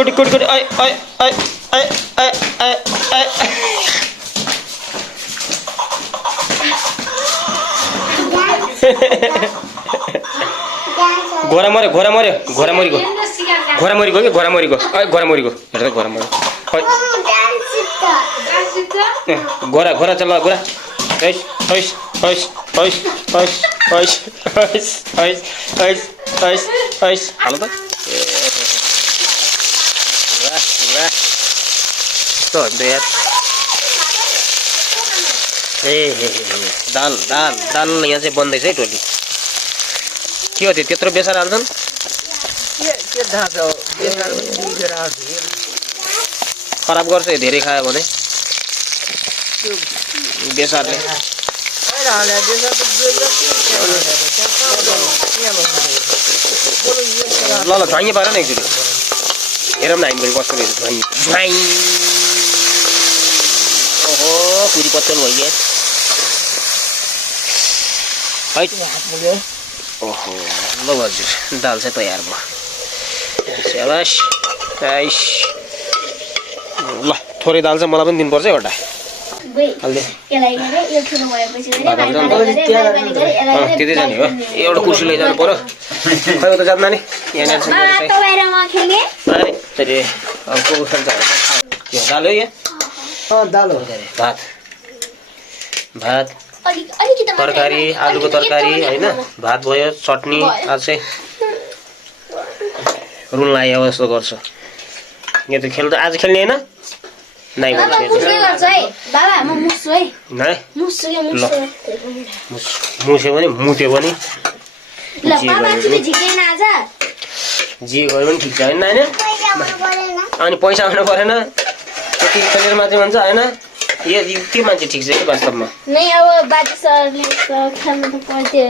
कोटी आइ आइ आइ आइ आइ आइ आइ घोडा मर्यो घोडा मर्यो घोडा मरिगयो घोडा मरिगयो कि घोडा मरिगयो घोडा मरिगयो हेर घोडा मर्यो घोडा घोडा चल घोडा हैस हैस हैस हैस हैस हैस हैस हैस हैस हैस हैस हाल त तो यार ए दाल दाल दाल यहाँ चाहिँ बन्दैछ है टोली के हो त्यो त्यत्रो बेसार हाल्छन् खराब गर्छ धेरै खायो भने बेसारले ल ल झ्वाइँ पार न एकचोटि हेरौँ न हामी कस्तो रहेछ झ्वाइँ झ्वाइँ ओहो पुरी पत्तल भइगयो है ओहो ल हजुर दाल चाहिँ तयार भयो स्याबास आइस ल थोरै दाल चाहिँ मलाई पनि दिनुपर्छ एउटा त्यतै जाने हो एउटा कुर्सी लैजानु पर्यो खै उता जाँदा नि यहाँनिर दाल हो यहाँ दाल हो भात भात तरकारी आलुको तरकारी होइन भात भयो चटनी आज चाहिँ रुन लाग्यो जस्तो गर्छ यहाँ त खेल त आज खेल्ने होइन नाइ मुस्यो भने मुत्यो भने जे गयो भने ठिक छ होइन नानी अनि पैसा आउनु परेन त्यति खेलेर मात्रै भन्छ होइन त्यो मान्छे ठिक छ कि वास्तवमा नै अब बाजे सरले खानु त पर्थ्यो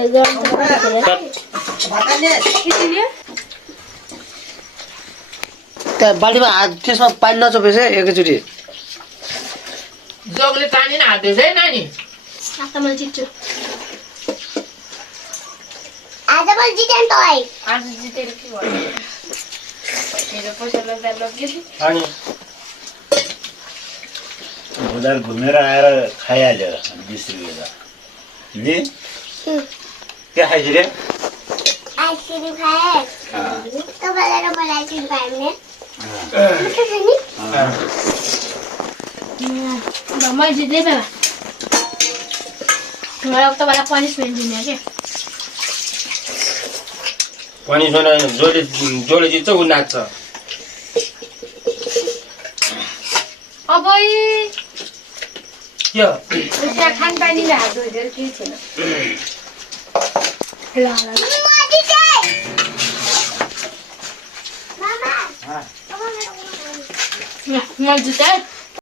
त्यहाँ बाल्टीमा हात त्यसमा पानी नचपेछ एकैचोटि जगले पानी नै हाल्दैछ है नानी आता मैले जित्छु आज मैले जितेँ त आज जितेर के भयो मेरो पैसा लग्दा लग्यो अनि बजार घुमेर आएर खाइहाल्यो 20 रुपैयाँ त नि के खाइस् रे आइसक्रिम खाए तपाईलाई र मलाई आइसक्रिम खाए भने मैले जित्दै बाबा मलाई अब तपाईँलाई पनिसमेन्ट दिने के पनिसमेन्ट होइन जसले जित्छ ऊ नाच्छ अबै के हो त्यहाँ खानपानीले हात धोइदिएर केही छैन ल ल म जितेँ